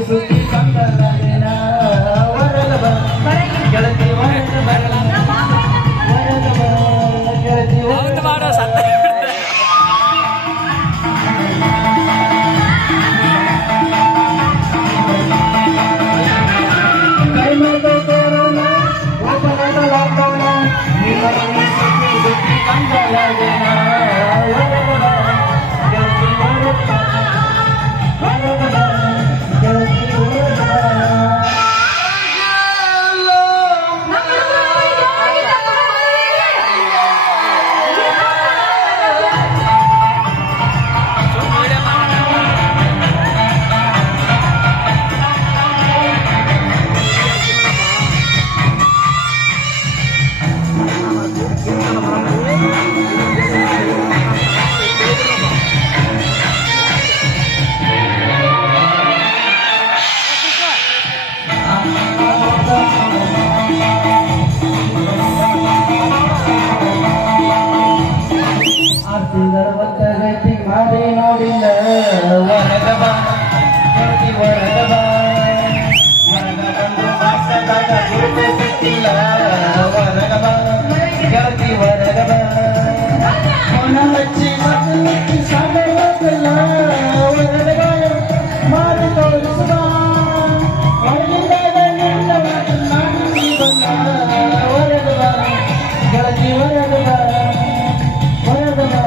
ಸುದ್ದಿ ಕಂದನ ವರದ ಬಾ ಗೆಳತಿ ವರದ ಬಾ ಗೆಳತಿ ಮಾಡೋ ಸತ್ತ ಮಾಡಿ ನೋಡಿಲ್ಲ ವರದ ಬಾ ಗೆಳತಿ ವರದ ಬಾ ವರದ ಬಂದು ಸಾಕ್ಷಾತ್ತಾಗ ಗುರುತಿಸುತ್ತಿಲ್ಲ ವರದ ಬಾ ಗೆಳತಿ ವರದ ಬಾ ಮನ ಹಚ್ಚಿ ಮಕ್ಕಳಿಗೆ ಸಾಗಲ್ಲ ವರದ ಬಾ ಮಾಡಿ ತೋರಿಸುವ ಹೊರಗಿದ್ದಾಗ ನಿನ್ನ ಮಾತನಾಡಿ ಬಂದ ವರದ ಬಾ ಗೆಳತಿ ವರದ ಬಾ ವರದ ಬಾ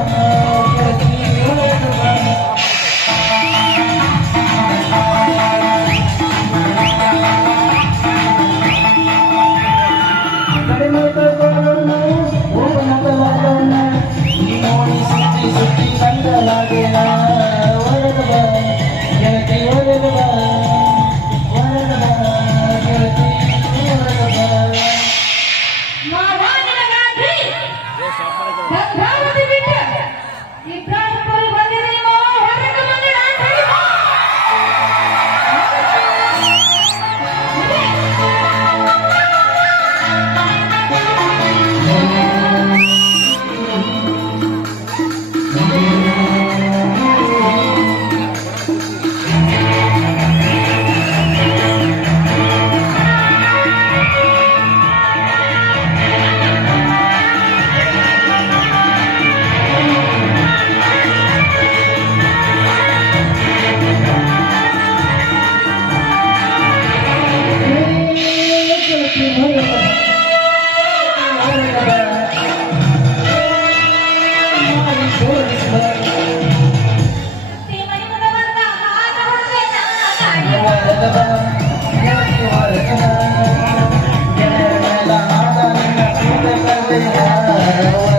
Whatever.